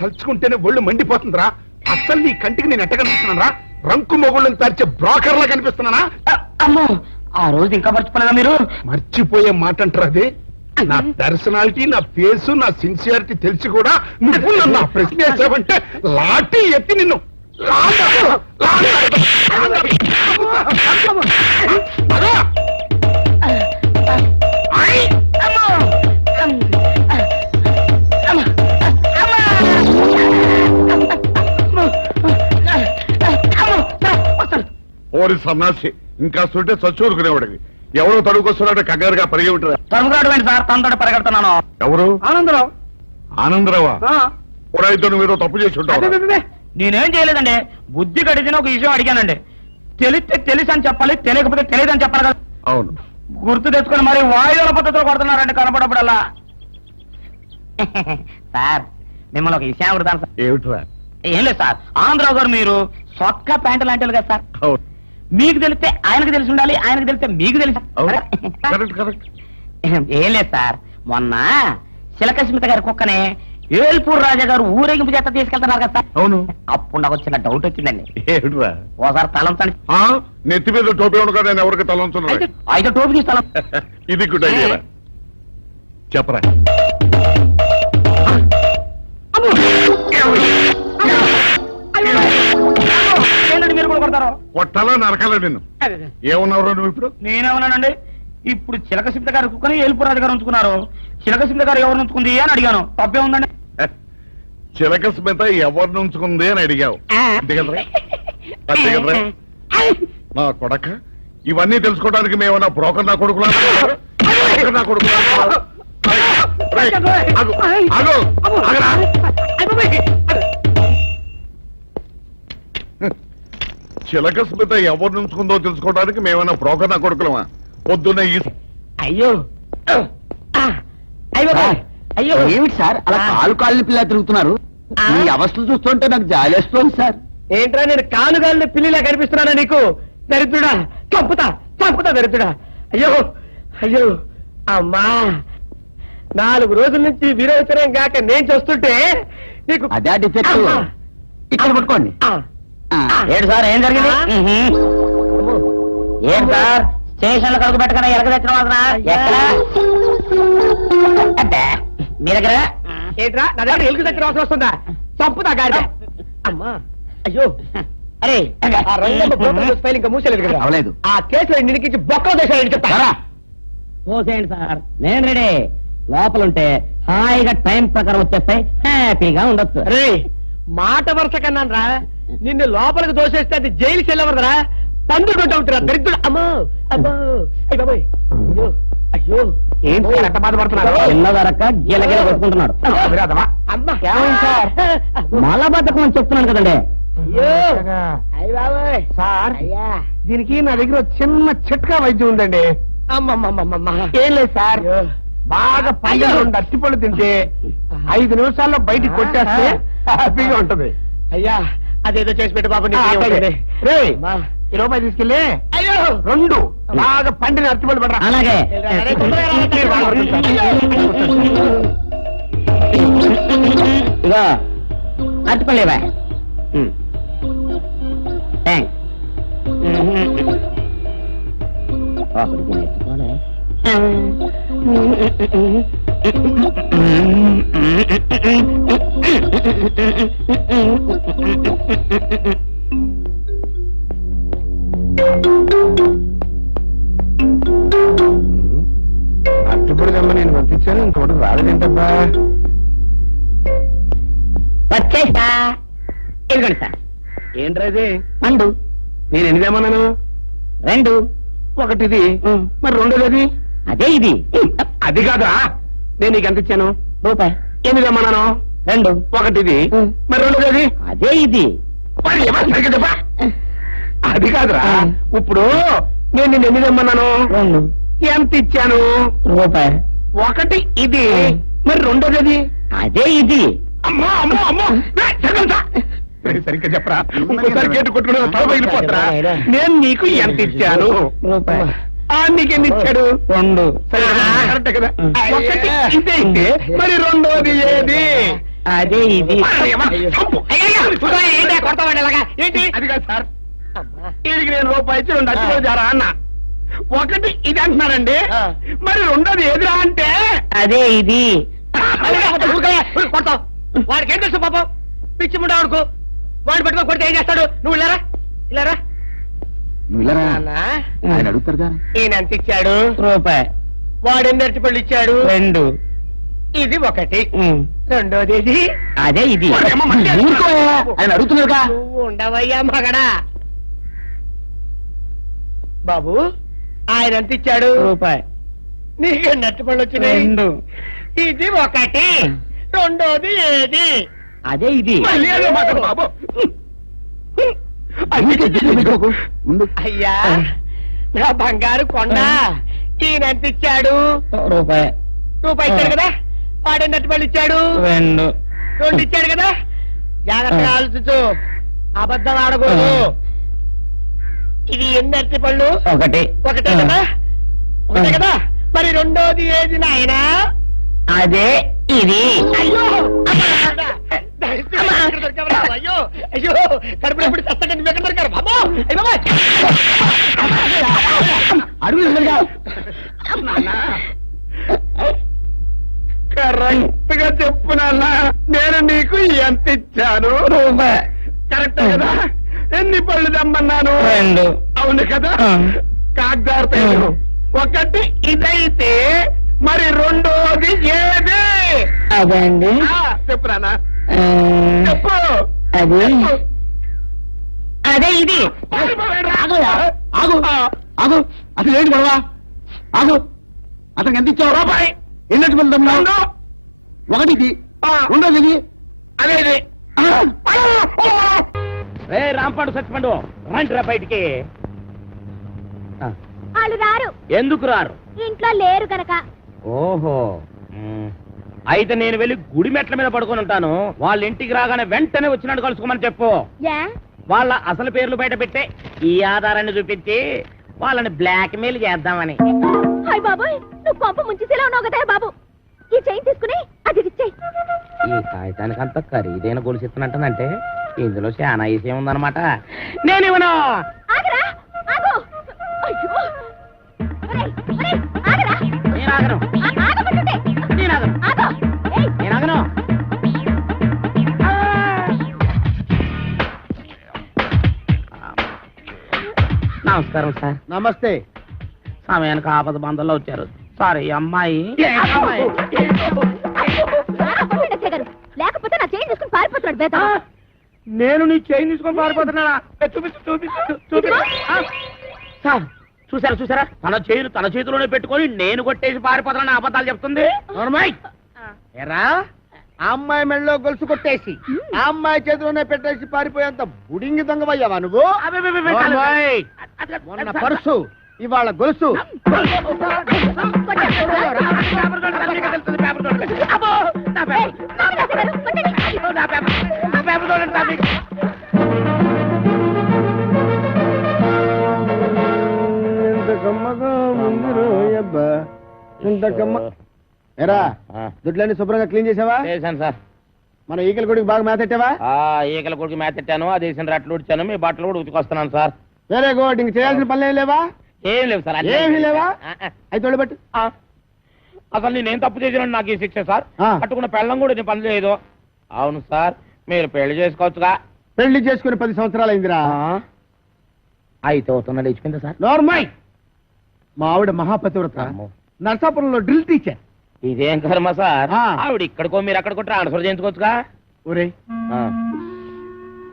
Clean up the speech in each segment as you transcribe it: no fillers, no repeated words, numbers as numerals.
తలుచుకుంటేనే ఒళ్ళు మండిపోతుందిరా. అసలు నీ కంటికి నేను ఎట్ట కనిపిస్తున్నానా? రంకు మొగుళ్ళని తరిచే బ్రోకర్ లా కనిపిస్తున్నానా? అమ్మో, ఆ రోజు ఇంకా మర్చిపోలేదా మీరు? మర్చిపోయే మాట అంటారు అది. నా పర్సనాలిటీ, నా ఫేసు, నా సిన్సియారిటీ తెలిసి కూడా నువ్వు నన్ను ఆ ప్రశ్న వేసావంటే లాఠీ ఎత్తి నిన్ను ఓరి సన్నాసి, ఇంకా సుంటే చచ్చూరుకునేవాడికి. ఎవరో తడుకొస్తున్నాడు కంగారుగా పరిగి ఉంటారు. తనుకురాడు సార్, తనతో పరిగెడుతున్నాను. ఎవరు? ఆనందరావు. ఆనందరావా? ఎవరైతే నువ్వు ఏదో తప్పు చేసి ఉంటావు. నేనేం చేయలేదండి, బుద్ధి గడిచిన ఒక విషయం అడిగానండి. తెలిస్తే తెలుసు అని చెప్పాలి, తెలియకపోతే తెలియదు అని చెప్పాలి కదా. అవును, గుర్తు తెచ్చుకొని మరి వాయువుల పద్ధతిలో కొడుతున్నారండి కనపడప్పుడల్లా. సార్, మిమ్మల్ని ఒక విషయం అడుగుతాను సార్. ఏమిట్రా? ఏం లేదు సార్, ఆనందరావు గారు మీరు సొక్క ప్యాంటు లాంటి కదా సార్. అవును. మీకు తెలిస్తే ఆయనకు తెలిసి ఉండాలి, ఆయనకు తెలిస్తే మీకు తెలిసి. ఏం లేదు సార్, మొన్న శిలకస్మిత గారి కుక్కనే ఏల్పూర్ రాజా గారు ఊరేగింపు చేత తీసుకెళ్తున్నారు కదా సార్. అవును. అప్పుడు నాకు చిన్న డౌట్ వచ్చిందండి. ఏమిట్రా? ఓసారి తలంచండి. నెత్తి మీద టోపీ ఉండగా నేను ఎవరికి తలంచున్నా? అయితే టోపీ తీసి తలం. ఇది గుడ్ ఐడియా. చెప్పరా. మీరు కూడా కొడతారు. కొట్టాలా నరకాలా నిన్ను? ఏమన్నావు నువ్వు ఇప్పుడు? నేనేమన్నానండి, ఇప్పుడు చిలకసింత గారు కుక్కని ఏల్పురాజు గారు ఉంచుకున్నారు, చిలకసింత గారు ఎవరు ఉంచుకుంది అని అడిగాను. తప్పే ఉందండి? చిలక స్మిత ఎవరిని ఉంచుకుంది అని అడిగావు. నా కొడక, ఇవన్నీ తెలుసుకోవడానికి మేమన్నా బ్రోకర్ నా కొడుకులా? నా కొడుకులా? చిలక స్మిత ఎవరిని ఉంచుకుందో తెలుసుకోవడానికి మేమన్నా బ్రోకర్ నా కొడుకులమా? పొద్దున్న అయ్యో అయ్యో అయ్యో, ఏమిటి సార్ అలా కాలు పిల్ల తిరుగుతున్నారు? ఈ అవస్థలు చూస్తుంటే నాకు జాలేస్తుంది సార్. ఏంట్రా, నేను కానుగాలిని పిల్లిలా కనిపిస్తున్నానా నీకు? దరిద్రుడా, చంపుతా దరిద్రుడా. అయ్యో అయ్యో, అమ్మా, 4 రోజుల నుంచి విరోచనం కాక నేను చూస్తుంటే నీకు అదే డిఫెక్ట్. ఇక్కడ పట్టుకోండి. ఏంటి సార్, ఏం జరిగింది? ఏం సార్, స్టేషన్ లో కలుగు పెట్టకుండా ఎలక తెచ్చిన వాసన ఎక్కడ? మీ దగ్గర ఏంట్రా? నా దగ్గర ఎలుగు తెచ్చిన వాసన వస్తుందా? చంపుతా గాడి. అమ్మా, అయ్యో, అరే ఫైల్ ఇంకా మూసేలేదు కదా? అవలేదు. ఆ కేసులో నిడికి బొక్కలు చేశాడు చెప్తారా? పోసేయండి సార్, నేను రెడీ. లోపలుంటే హాయిగా టైం ప్రకారం వచ్చేస్తాయి, హ్యాపీగా ఉండొచ్చు. అరే, మాట వరుస కన్నాను రా, నిన్ను లోపలికి దోసేస్తే అది జైలుకి వెళ్ళవరదరా, పందులు ఉంటావుతురా దరిద్రుడు. అమ్మో అబ్బో, అయ్య బాబోయ్, అయ్యో, ఏంటి ఎంత బాధపడుతున్నారు? చిన్నదరక గిలగిల కొట్టుకుంటున్నాడు. మలబద్ధకం అని చెప్తున్నాను కదండి. సార్, దీనికి నా దగ్గర చిన్న చిట్కా వైద్యం ఉందండి. ఏం లేదు సార్, బాగా పండు 2 అట్టిపళ్ళు తింటే 5 నిమిషాల్లో బయటికి కొట్టేస్తే హ్యాపీగా ఉంటది. అయ్యా, అదేదో చేసి పెట్టు బాబు. ఈ రూపాయి తీసుకెళ్ళి 2 బాగా పండిన అట్టిపళ్ళు పడరా. అలాగే. ఇగో అరటిపళ్ళేవా? అట్టుపడి దమ్మ నేను పంపించాను, ఇంకోటి రాలేదేంటబ్బా? వచ్చేసా. ఇదిగోండి సార్. ఏంట్రాది? పండు. నేను ఎనిమిదేమన్నాను? 2. ఒకటిది, మరి 2ది? అదే ఇది. అది కాదా, నేను నీకు ఎంత ఇచ్చాను? రూపాయి. 8 2. ఒకటిది, మరి 2ది? అదే ఇది. మరి ఏమన్నా సరిగ్గా చెప్పా? అది కాదురా, ఇప్పుడు నేను నిన్ను 8 ఇమ్మన్నాను, 2. ఎంత ఇచ్చాను? రూపాయి. 1 ఇది, మరి 2ది? అదే ఇది. అమ్మో అమ్మో అమ్మో, సరిగ్గా చెప్పరా? ఇంకోసారి గేటు కొట్టుకుని తల పగిలిపోతారా? నేను నీకు ఎంత ఇచ్చాను? రూపాయి. నీకెన్ని ఇచ్చాడు? 2. కరెక్ట్ కదా? 1 ఇదే ఇస్తే మరి 2ది ఏది? అదే ఇది కొడతామండి ఇలాగా ఏంటి అది కాదు సార్ వీడికి నేను రూపాయి ఇచ్చి 2 అచ్చులు జారా అన్న ఒకటి ఇది అంటున్నారండి మరి రెండోది ఏదిరా అంటే అదే ఇది కొడతావు వాడికి ఏం తెలుసు పాపం పిచ్చి ముండా వాడుకో వాడు పట్టుకో కొడితే ఏం చేస్తాడు నువ్వు ఇలారా ఇలారా నువ్వు ఇలా రా. నాన్న, ఆయన అడుగుతారుగా. ఈయన ఎంత ఇచ్చాడు రూపాయి వాడు ఎన్ని అరటిపళ్ళు ఇచ్చాడు 2 ఇది ఒకటి రెండోది ఇది అదే ఇది ఊరుకోయా, ఆయన అడుగుతున్నారుగా. నువ్వు ఉండవయ్యా మగడా బాబు ఆయన ఎంత ఇచ్చాడు రూపాయి నీకు ఎన్ని అరటిపళ్ళు వచ్చినాయి 2 ఇది ఒకటి రెండోది ఏది అదే ఇది మళ్ళీ అదే మాట బాబు ఊరికే దిగులు పెట్టుకోకు. ఉండు. అయ్యా నా బంగారు కొండ ఈయన ఎంత ఇచ్చాడు రూపాయి రూపాయి ఇచ్చాడు కదా వాడెన్ని అరటిపళ్ళు ఇచ్చాడు 2 రెండు ఇచ్చాడు కదా జాగ్రత్తగా ఆలోచించు అబద్ధం ఆడకూడదు ఇది ఎన్ని అరటిపళ్ళు ఒకటి ఒకటే కదా ఒకటే కదా మరి రెండోది ఏది నాయనా అదే ఇది అయ్యో అయ్యో అయ్యో కడుపులో ఎప్పుడు చస్తాడు నువ్వు ఎక్కడ దొరికారు బాబు అయ్య బాబా అడుగు ఎదురుగా. కరెక్ట్ గా చెప్పు నాన్న నేను నీకు ఎంత ఇచ్చాను రూపాయి కరెక్ట్ కదా ఎన్ని పళ్ళు దమ్మన్నాను 2 అవును కదా కాగ్దారు ఒకటి ఇదైతే మరి రెండోది ఏది అదే అండి చెప్పు నాన్న ఆ, చెప్పు అది చెప్పు. అదే ఇది ఆగుయా, ఆగు ఆగు. అసలు ఏంటి గొడవ? ఆగు. అతనికి ఎంత ఇచ్చావు? రూపాయి ఎన్నట్టు వెళ్తున్నావు? రెండు. ఒకటి ఇది. ఆ. రెండోది ఇది. అదే ఇది. రే రాంపాడు సచ్చిపండు రండి రా బయటికి వాళ్ళు రారు ఎందుకు రారు ఇంట్లో లేరు గనక ఓహో అయితే నేను వెళ్ళి గుడి మెట్ల మీద పడుకొని ఉంటాను వాళ్ళ ఇంటికి రాగానే వెంటనే వచ్చినట్టు కలుసుకోమని చెప్పు యా వాళ్ళ అసలు పేర్లు బయట పెట్టే ఈ ఆధారాన్ని చూపించి వాళ్ళని బ్లాక్ మెయిల్ చేద్దామని హాయ్ బాబాయ్ నువ్వు కొంప ముంచేసేలా ఉన్నావు కదా బాబు ఈ చైన్ తీసుకుని అది ఇచ్చేయి ఈ కాగితానికి అంత ఖరీదైన గొలుసు ఇస్తున్నట్టనంటే ఇందులో చాలా విషయం ఉందన్నమాట నేను ఇవ్వను ఆగరా ఆగు అయ్యో ఒరేయ్, ఒరేయ్, ఆగరా నేను ఆగను ఆగమంటుంటే నేను ఆగను ఆగు ఏయ్ నేను ఆగను నమస్కారం సార్ నమస్తే. సమయానికి ఆపద బంధంలో వచ్చారు సారీ అమ్మాయి బాగా కొట్టిండే గారు లేకపోతే నా చైన్ తీసుకుని పారిపోతున్నాడు బేత నేను నీ చైన్ తీసుకొని పారిపోతున్నానా చూపించు చూపించు చూపించు సార్ చూసారా చూసారా తన చైన్ తన చేతిలోనే పెట్టుకొని నేను కొట్టేసి పారిపోతున్నా అబద్ధాలు చెప్తుంది ఎరా ఆ అమ్మాయి మెళ్ళలో గొలుసు కొట్టేసి ఆ అమ్మాయి చేతిలోనే పెట్టేసి పారిపోయేంత బుడింగి దొంగవయ్యావా నువ్వు అమ్మాయి, మొన్న పర్సు ఇవాళ గొలుసు ఎరా దుడ్లన్నీ శుభ్రంగా క్లీన్ చేసావా చేశాను సార్ మన ఈకల గుడికి బాగా మేతెట్టావా ఈకల కొడుకు మేతెట్టాను ఆ దేశం రట్లు ఉడిచాను మీ బట్టలు కూడా ఉతికొస్తున్నాను సార్ వెరీ గుడ్ ఇంక చేయాల్సిన పనులు ఏం లేవా ఏం లేవు సార్ అన్నీ ఏమీ లేవా ఆ, ఆ. అయితే తోడబెట్టు ఆ. అసలు నేనేం తప్పు చేసినా నాకు ఈ శిక్ష సార్ ఆ. కట్టుకున్న పెళ్ళం కూడా నేను పని చేయదు అవును సార్ మీరు పెళ్లి చేసుకోవచ్చుగా పెళ్లి చేసుకుని 10 సంవత్సరాలు అయిందిరా అయితే అవుతున్నాడు ఇచ్చుకుందా సార్ నార్మల్ మా ఆవిడ మహాపతివ్రత అమ్మో. నర్సాపురంలో డ్రిల్ టీచర్ ఇదేం కర్మ సార్ ఆ. ఆవిడ ఇక్కడికో మీరు అక్కడికో ట్రాన్స్ఫర్ చేయించుకోవచ్చుగా ఒరే ఆ.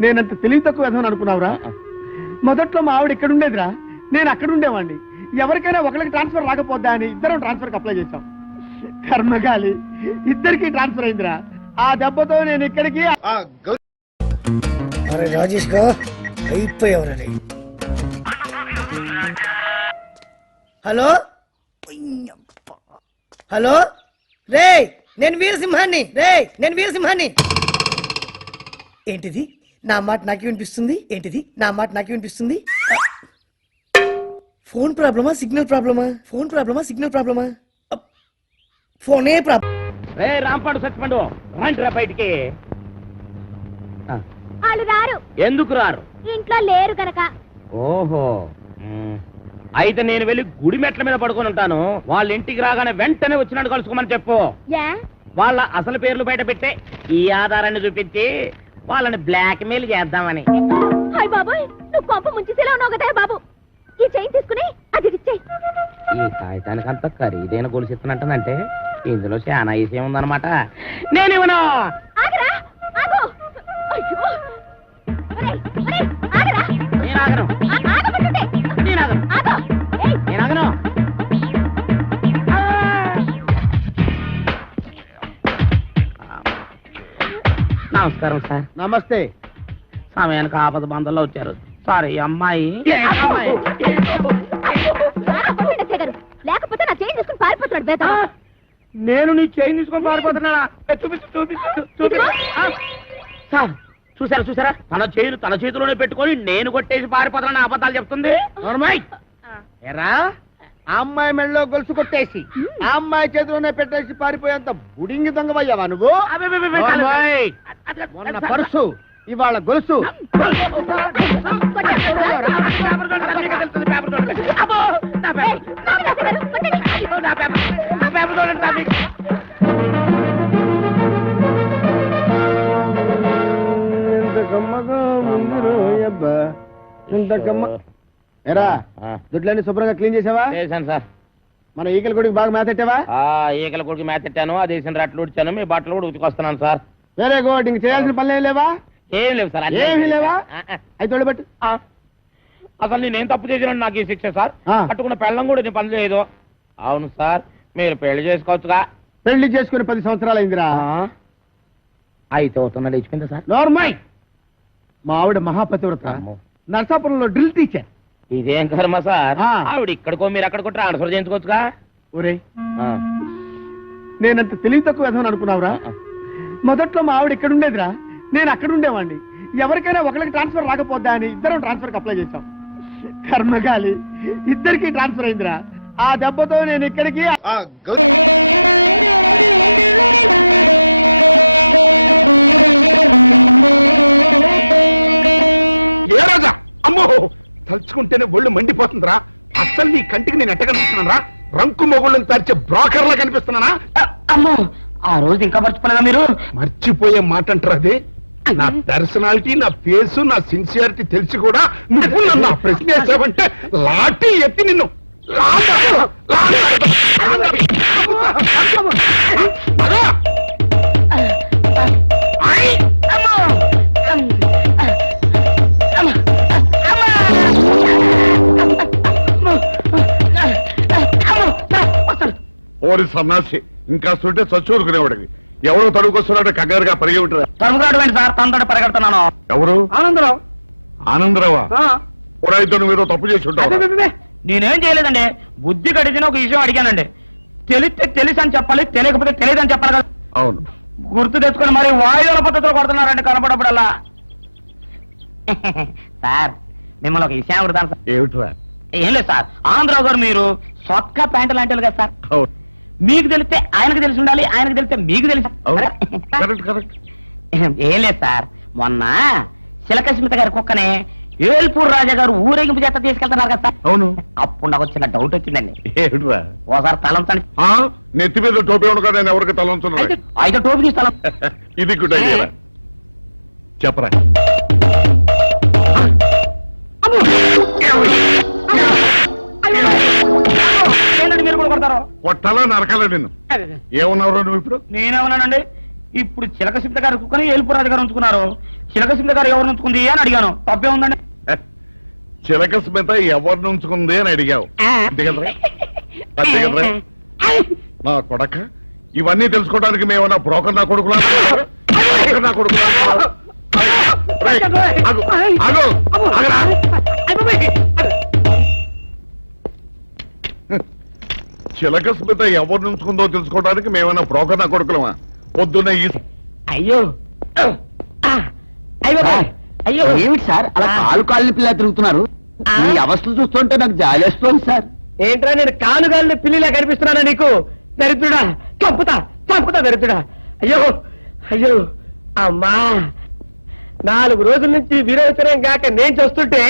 నేనంత తెలివి తక్కువ విధమని అనుకున్నావురా మొదట్లో మా ఆవిడ ఇక్కడ ఉండేదిరా నేను అక్కడ ఉండేవాడిని ఎవరికైనా ఒకరికి ట్రాన్స్ఫర్ రాకపోద్దా అని ఇద్దరం ట్రాన్స్ఫర్ అప్లై చేశాం కర్మగాలి ఇద్దరికి ట్రాన్స్ఫర్ అయిందిరా ఆ దెబ్బతో నేను ఇక్కడికి అరే రాజేష్ గా అయిపోయావురని హలో హలో రే నేను వీరసింహాన్ని ఏంటిది నా మాట నాకే వినిపిస్తుంది ఏంటిది నా మాట నాకే వినిపిస్తుంది ఫోన్ ప్రాబ్లమా సిగ్నల్ ప్రాబ్లమా ఫోనే ప్రాబ్లం రే రాంపాడు సచ్చిపండు రండి రా బయటికి. వాళ్ళు రారు, ఎందుకు రారు? ఇంట్లో లేరు గనక. ఓహో అయితే నేను వెళ్ళి గుడి మెట్ల మీద పడుకొని ఉంటాను. వాళ్ళ ఇంటికి రాగానే వెంటనే వచ్చినట్టు కలుసుకోమని చెప్పు. యా వాళ్ళ అసలు పేర్లు బయట పెట్టే ఈ ఆధారాన్ని చూపించి వాళ్ళని బ్లాక్ మెయిల్ చేద్దామని. హాయ్ బాబోయ్, నువ్వు కొంప ముంచేసేలా ఉన్నావు కదా బాబు. ఈ చైన్ తీసుకుని అది ఇచ్చేయ్. ఈ కాగితానికి అంత ఖరీదైన గొలుసు ఇస్తున్నట్టంటే ఇందులో చాలా విషయం ఉందన్నమాట. నేను ఇవ్వను. ఆగరా, ఆగు. అయ్యో ఒరేయ్, ఒరేయ్, ఆగరా. నేను ఆగను. ఆగమంటుంటే. నేను ఆగను. ఆగు. ఏయ్, నేను ఆగను. నమస్కారం సార్. నమస్తే. సమయానికి ఆపద బంధంలో వచ్చారు. సారీ అమ్మాయి. బాగా కొట్టండి అత్తయ్య గారు. లేకపోతే నా చైన్ తీసుకుని పారిపోతున్నాడు బేట. నేను నీ చైన్ తీసుకొని పారిపోతున్నా. చూపించు చూపించు చూపించు. సార్ చూసారా చూసారా, తన చైన్ తన చేతిలోనే పెట్టుకొని నేను కొట్టేసి పారిపోతున్నా అబద్ధాలు చెప్తుంది. ఎరా ఆ అమ్మాయి మెళ్ళలో గొలుసు కొట్టేసి ఆ అమ్మాయి చేతిలోనే పెట్టేసి పారిపోయేంత బుడింగి దొంగవయ్యావా నువ్వు? అమ్మాయి, మొన్న పర్సు ఇవాళ గొలుసు. ఎరా దుడ్లన్నీ శుభ్రంగా క్లీన్ చేసావా? చేశాను సార్. మన ఈకల గుడికి బాగా మేతెట్టావా? ఈకల కొడుకు మేతెట్టాను, ఆ దేశం రట్లు ఉడిచాను, మీ బట్టలు కూడా ఉతికొస్తున్నాను సార్. Very good. ఇంక చేయాల్సిన పనులు ఏం లేవా? ఏం లేవు సార్. ఏమీ లేవా? అయితే తోడబెట్టు. అసలు నేనేం తప్పు చేసినా నాకు ఈ శిక్ష సార్. ఆ. కట్టుకున్న పెళ్ళం కూడా నేను పని చేయదు. అవును సార్, మీరు పెళ్లి చేసుకోవచ్చుగా. పెళ్లి చేసుకుని 10 సంవత్సరాలు అయిందిరా. అయితే అవుతున్నాడు ఇచ్చిపోయిందా సార్? నార్మల్. మా ఆవిడ మహాపతివ్రత, అమ్మో. నర్సాపురంలో డ్రిల్ టీచర్. ఇదేం కర్మ సార్. ఆ. ఆవిడ ఇక్కడికో మీరు అక్కడికో ట్రాన్స్ఫర్ చేయించుకోవచ్చుగా. ఒరే ఆ. నేనంత తెలివి తక్కువ విధమని అనుకున్నావురా? మొదట్లో మా ఆవిడ ఇక్కడ ఉండేదిరా, నేను అక్కడ ఉండేవాడిని. ఎవరికైనా ఒకరికి ట్రాన్స్ఫర్ రాకపోద్దా అని ఇద్దరం ట్రాన్స్ఫర్ అప్లై చేశాం. కర్మగాలి, ఇద్దరికి ట్రాన్స్ఫర్ అయిందిరా. ఆ దెబ్బతో నేను ఇక్కడికి ఏ రాజా, అమ్మో తలుచుకుంటేనే ఒళ్ళు మండిపోతుందిరా. అస్సలు నీ కంటికి నేను ఎట్ట కనిపిస్తున్నారా? రంకు మొగుళ్ళని తరిచే బ్రోకర్లా కనిపిస్తున్నానా? అమ్మో, ఆ రోజు ఇంకా మర్చిపోలేదా మీరు? మర్చిపోయే మాట అంటారు అది. నా పర్సనాలిటీ, నా ఫేసు, నా సిన్సియారిటీ తెలిసి కూడా నువ్వు నన్ను ఆ ప్రశ్న వేసావంటే లాఠీ ఎత్తి నిన్ను ఓరి సన్నాసి, ఇంకా సుంటే చచ్చూరుకునేవాడివి. ఎవరో తడుకొస్తున్నాడు కంగారుగా పరిగి ఉంటారు. తరుగురాడు సార్, తనతో పరిగెడుతున్నాను. ఎవరు? ఆనందరావు. ఆనందరావా? ఎవరైతే నువ్వు ఏదో తప్పు చేసి ఉంటావు. నేనేం చేయలేదండి. బుద్ధి గడిచిన ఒక విషయం అడిగానండి. తెలిస్తే తెలుసు అని చెప్పాలి, తెలియకపోతే తెలియదు అని చెప్పాలి కదా. అవును. గుర్తు తెచ్చుకొని మరి వాయువుల పద్ధతిలో కొడుతున్నారండి కనపడప్పుడల్లా. సార్ మిమ్మల్ని ఒక విషయం అడుగుతాను సార్. ఏమిట్రా? ఏం లేదు సార్, ఆంధ్రావు గారు మీరు సొక్క ప్యాంటు లాంటి కదా సార్. అవును. మీకు తెలిస్తే ఆయనకు తెలిసి ఉండాలి, ఆయనకు తెలిస్తే మీకు తెలిసి. అవును. Correct correct. ఏం లేదు సార్, మొన్న శిలకస్మిత గారి కుక్కనే ఏల్పూర్ రాజా గారు ఊరేగింపు చేత తీసుకెళ్తున్నారు కదా సార్. అవును. అప్పుడు నాకు చిన్న డౌట్ వచ్చిందండి. ఏమిట్రా? ఓసారి తలంచండి. నెత్తి మీద టోపీ ఉండగా నేను ఎవరికి తలంచున్నా? అయితే టోపీ తీసి తలం. ఇది గుడ్ ఐడియా. చెప్పరా. ఏంటండి మీరు కూడా కొడతారు? కొట్టాలా నరకాలా నిన్ను? ఏమన్నావు నువ్వు ఇప్పుడు? నేనేమన్నానండి? ఇప్పుడు చిలకసింత గారు కుక్కని ఏల్పూర్ రాజు గారు ఉంచుకున్నారు. చిలకసింత గారు ఎవరు ఉంచుకుంది అని అడిగాను. తప్పే ఉందండి? చిలక స్మిత ఎవరిని ఉంచుకుంది అని అడిగావు. అంతే కదరా? అంతే కదరా? నా కొడక, ఇవన్నీ తెలుసుకోవడానికి మేమన్నా బ్రోకర్ నా కొడుకులా? నా కొడుకులా? చిలక స్మిత ఎవరిని ఉంచుకుందో తెలుసుకోవడానికి మేమన్నా బ్రోకర్ నా కొడుకులమా? పొద్దున్న ఈ అయ్యో అయ్యో ఏమిటి సార్ అలా కాలు పిల్ల తిరుగుతున్నారు? ఈ అవస్థ చూస్తుంటే నాకు జాలేస్తుంది సార్. ఏంట్రా నేను కాలుగాలిని పిల్లిలా కనిపిస్తున్నానా నీకు? దరిద్రుడా, చంపుతా చంపుతా దరిద్రుడా. అయ్యో అయ్యో అమ్మా, 4 రోజుల నుంచి విరోచనం కాక నేను చూస్తుంటే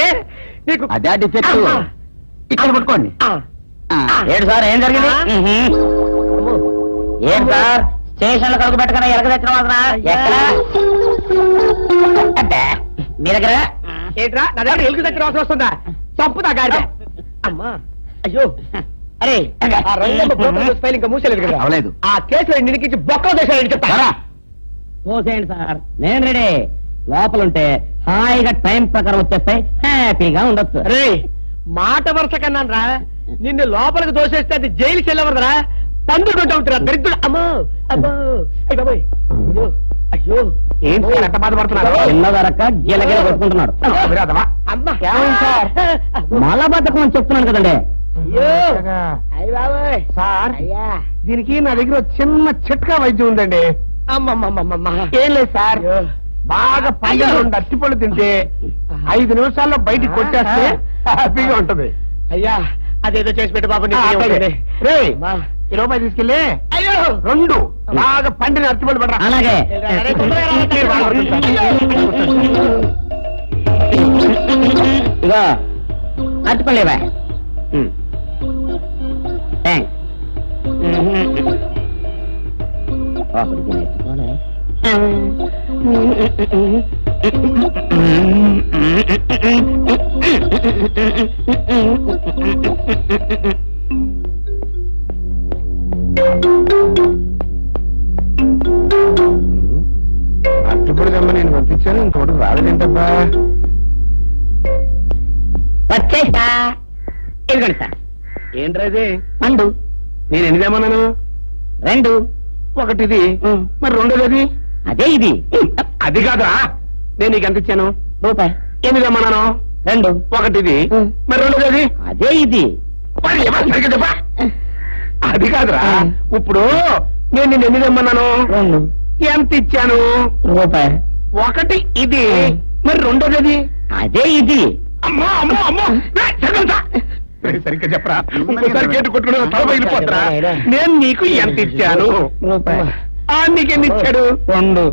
నీకు అదే డిఫెక్ట్. అమ్మా. ఇక్కడ పట్టుకోండి. ఆ, ఏంటి సార్, ఏం జరిగింది? ఏం సార్, స్టేషన్ లో కలుగు పెట్టకుండా ఎలక తెచ్చిన వాళ్ళరా? ఎక్కడ? అబ్బే, మీ దగ్గర? ఏంట్రా నా దగ్గర ఎలుగు దగ్గర అవసరం వస్తుందా? చంపుతా గాడిద. అమ్మా అయ్యో, అరే ఆ రంగమ్మ బ్రోకర్ ఫైల్ ఇంకా మూసేలేదు కదా? అవలేదు. ఆ కేసులో నిలికించి బొక్కలు దేశాలు చెప్తా. సరా. పోసేయండి సార్, నేను రెడీ. లోపలుంటే హాయిగా టైం ప్రకారం వచ్చేస్తాయి, హ్యాపీగా ఉండొచ్చు. అరే మాట వరుస కన్నాను రా, నిన్ను లోపలికి దోసేస్తే అది జైలు చెల్లవరదరా, పండుకుంటూ ఉంటారా దరిద్రుడు. అమ్మో అమ్మో, అయ్య బాబోయ్, అయ్యో అయ్యో, ఏంటి సార్ ఎంత బాధపడుతున్నారు? చిన్నదరక గిలగిల కొట్టుకుంటున్నాడు. అమ్మా మలబద్ధకం అని చెప్తున్నాను కదండి. అయ్యో అయ్య బాబోయ్ సార్, అయ్యా, దీనికి నా దగ్గర ఒక చిన్న చిట్కా వైద్యం ఉందండి. అమ్మమ్మమ్మమ్మ, ఏం లేదు సార్, బాగా పండిన 2 అరటిపళ్ళు తింటే 5 నిమిషాల్లో బయటికి కొట్టేస్తే హ్యాపీగా ఉంటది. అయ్యా అదేదో చేసి పెట్టు బాబు. రేయ్, ఈ రూపాయి తీసుకెళ్ళి అయ్యో 2 బాగా పండిన అరటిపళ్ళు పడరా. అలాగే. ఇగో అట్టుకోలేవా? అరటిపళ్ళు తెమ్మ నేను పంపించాను, ఇంకోటి రాలేదేంటబ్బా? వచ్చేసా. ఇదిగోండి సార్. ఏంట్రా ఇది? పండు నేను ఎన్ని తెమ్మన్నాను? 2. ఒకటిది, మరి రెండోది? అదే ఇది. అది కాదా, నేను నీకు ఎంత ఇచ్చాను? రూపాయి. 8 తెమ్మన్నాను. 2. ఒకటిది, మరి రెండోది? అదే ఇది. మరి ఎవరు సరిగ్గా చెప్పా? అది కాదురా, ఇప్పుడు నేను నిన్ను ఎన్ని తెమ్మన్నాను? 2. ఎంత ఇచ్చాను? రూపాయి. ఒకటి ఇది, మరి రెండోది? అదే ఇది. అమ్మో అమ్మో అమ్మో, సరిగ్గా చెప్పరా, ఇంకోసారి గేటు కొట్టుకుని తల పగిలిపోతారా? నేను నీకు ఎంత ఇచ్చాను? రూపాయి. నీకు ఎన్ని ఇచ్చాడు? 2.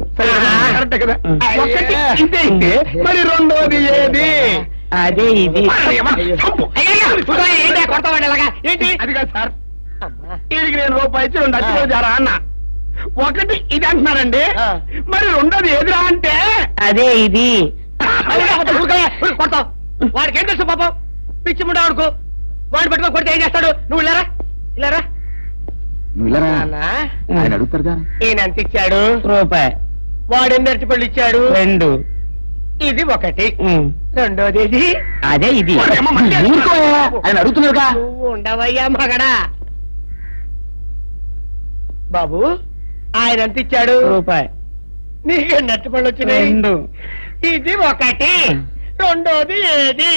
కరెక్ట్ కదా? ఒకటి ఇదే అయితే మరి రెండోది ఏది? అదే ఇది. చంపు. ఏంటి? అది కాదు సార్, వీడికి నేను రూపాయి ఇచ్చి 2 అచ్చిపోయి జారా అన్న. ఒకటి ఇది అంటున్నారండి, మరి రెండోది ఏదిరా అంటే? అదే ఇది. కొడతావు. వాడికి ఏం తెలుసు పాపం, పిచ్చి ముండా వాడుకో. వాడిని పట్టుకో, కొడితే ఏం చేస్తాడు? నువ్వు ఇలారా ఇలారా. నువ్వు ఇలా రా. ఆయన అడుగుతారుగా. ఈయన ఎంత ఇచ్చాడు? రూపాయి. వాడు ఎన్ని అరటిపళ్ళు ఇచ్చాడు? 2. ఇది ఒకటి. రెండోది ఇది. అదే ఇది. ఊరుకోయా, ఆయన అడుగుతున్నారుగా. నువ్వు ఉండవయ్యా మగడా. బాబు ఆయన ఎంత ఇచ్చాడు? రూపాయి. నీకు ఎన్ని అరటిపళ్ళు వచ్చినాయి? 2. ఇది ఒకటి. రెండోది ఏది?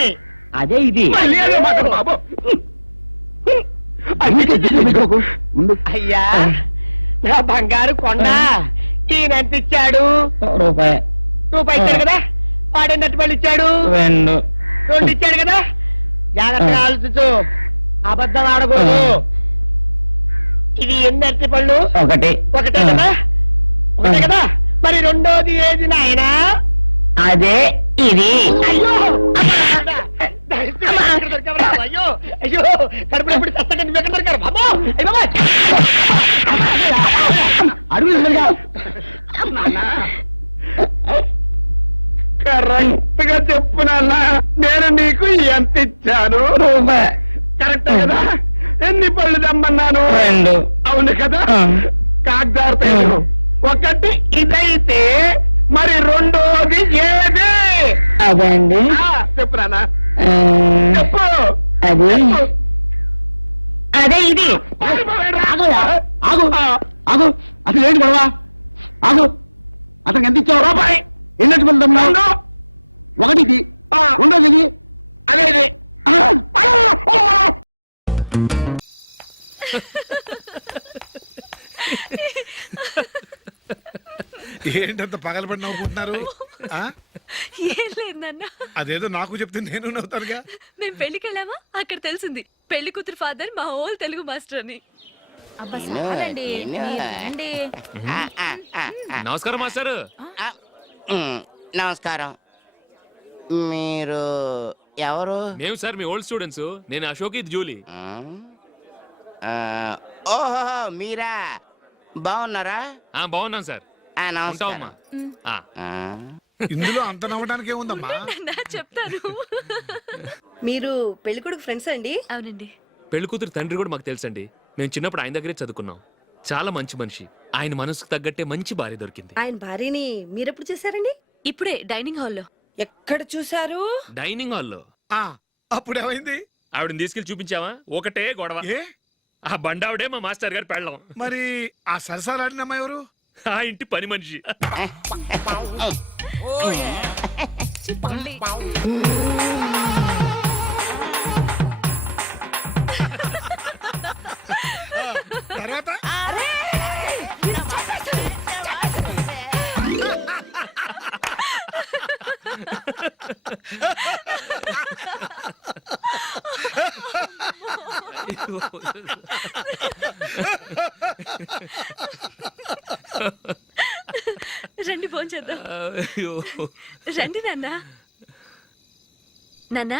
అదే ఇది. మళ్ళీ అదే మాట బాబు. ఉండు. అయ్యా నా బంగారు కొండ, ఈయన ఎంత ఇచ్చాడు? రూపాయి. రూపాయి ఇచ్చాడు కదా. వాడు ఎన్ని అరటిపళ్ళు ఇచ్చాడు? 2 ఇచ్చాడు కదా. జాగ్రత్తగా ఆలోచించు, అబద్ధం ఆడకూడదు. ఇది ఎన్ని అరటిపళ్ళు? ఒకటే కదా. ఒకటే కదా. మరి రెండోది ఏది నాయనా? అదే ఇది. అయ్యో అయ్యో అయ్యో, కడుపులో ఎప్పుడు చస్తగా నువ్వు ఎక్కడ దొరికారు బాబు? కరెక్ట్ గా చెప్పు నాన్న, నేను నీకు ఎంత ఇచ్చాను? కరెక్ట్ కదా. ఎన్ని పళ్ళు తెమ్మన్నాను? 2. అవును కదా. కాగ్దారు ఒకటి ఇదైతే మరి రెండోది ఏది? అదే అండి. చెప్పు నాన్న, చెప్పు. అది అదే ఇది. ఆగు ఆగు, అసలు ఏంటి గొడవ? ఆగు, అతనికి ఎంత ఇచ్చావు? రూపాయి. ఎన్నట్టు వెళ్తున్నావు? ఒకటి ఇది, రెండోది ఇది. అదేది. ఏంటంత పగలబడి నవ్వుకుంటున్నారు? ఏం లేదు నాన్న, అదేదో నాకు చెప్తే నేను నవ్వుతానుగా. మేము పెళ్లికి వెళ్ళామా, అక్కడ తెలిసింది పెళ్లి కూతురు ఫాదర్ మా ఓల్ తెలుగు మాస్టర్ అని. అబ్బా చాలండి మీరు రండి. నమస్కారం మాస్టర్. నమస్కారం. మీరు ఎవరు? మేము సార్ మీ ఓల్డ్ స్టూడెంట్స్. నేను అశోక్, ఇది జూలీ. ఓహో మీరా, బాగున్నారా? బాగున్నాను సార్. ఉంటావమ్మా. ఇందులో అంత నవ్వడానికి ఏముందమ్మా? చెప్తారు. మీరు పెళ్ళికొడుకు ఫ్రెండ్స్ అండి? అవునండి. పెళ్లి కూతురు తండ్రి కూడా మాకు తెలుసండి. మేము చిన్నప్పుడు ఆయన దగ్గరే చదువుకున్నాం. చాలా మంచి మనిషి. ఆయన మనసుకు తగ్గట్టే మంచి భార్య దొరికింది. ఆయన భార్యని మీరెప్పుడు చూసారండి? ఇప్పుడే డైనింగ్ హాల్లో. ఎక్కడ చూసారు? డైనింగ్ హాల్లో. అప్పుడు ఏమైంది? ఆవిడని తీసుకెళ్లి చూపించావా? ఒకటే గొడవ. ఏ ఆ బండావిడే మా మాస్టర్ గారు పెళ్ళం. మరి ఆ సరసాలాడిన అమ్మాయి ఎవరు? ఆ ఇంటి పని మనిషి. తర్వాత రండి భోంచేద్దాం. రండి నాన్న. నాన్న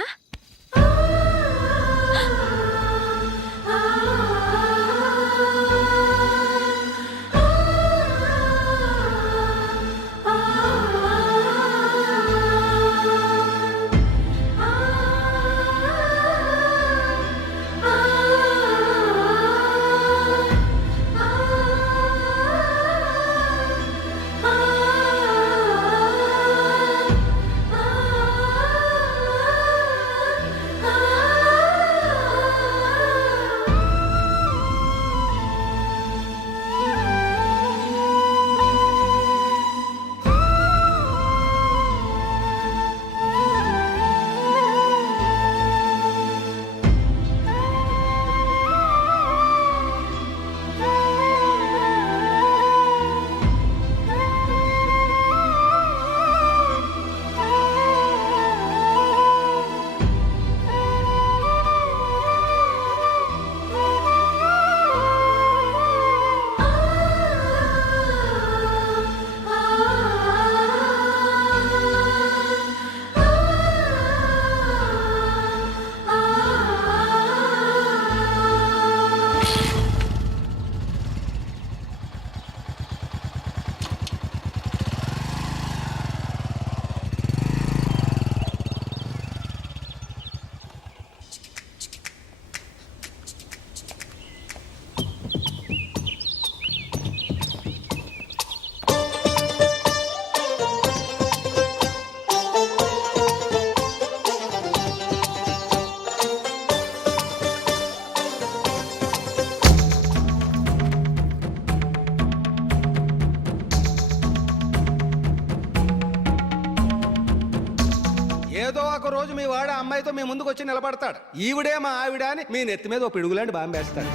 అమ్మాయితో మీ ముందుకు వచ్చి నిలబడతాడు. ఈవిడే మా ఆవిడ అని మీ నెత్తి మీద ఒక పిడుగులాంటి బాంబేస్తాడు.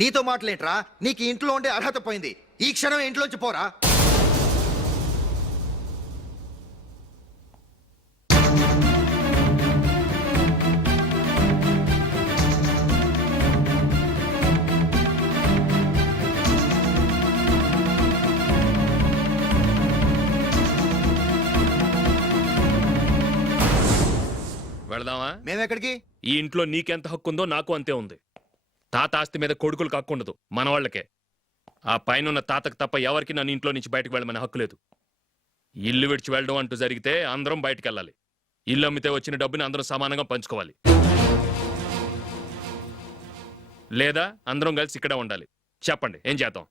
నీతో మాటలేట్రా? నీకు ఇంట్లో ఉండే అర్హత పోయింది. ఈ క్షణం ఇంట్లోంచి పోరా. వెళదామా? మేమెక్కడికి? ఈ ఇంట్లో నీకెంత హక్కు ఉందో నాకు అంతే ఉంది. తాత ఆస్తి మీద కొడుకులు హక్కుండదు, మన వాళ్ళకే. ఆ పైన తాతకు తప్ప ఎవరికి నన్ను ఇంట్లో నుంచి బయటకు వెళ్ళమని హక్కు లేదు. ఇల్లు విడిచి వెళ్ళడం అంటూ జరిగితే అందరం బయటకు వెళ్ళాలి. ఇల్లు అమ్మితే వచ్చిన డబ్బుని అందరం సమానంగా పంచుకోవాలి. లేదా అందరం కలిసి ఇక్కడే ఉండాలి. చెప్పండి, ఏం చేద్దాం?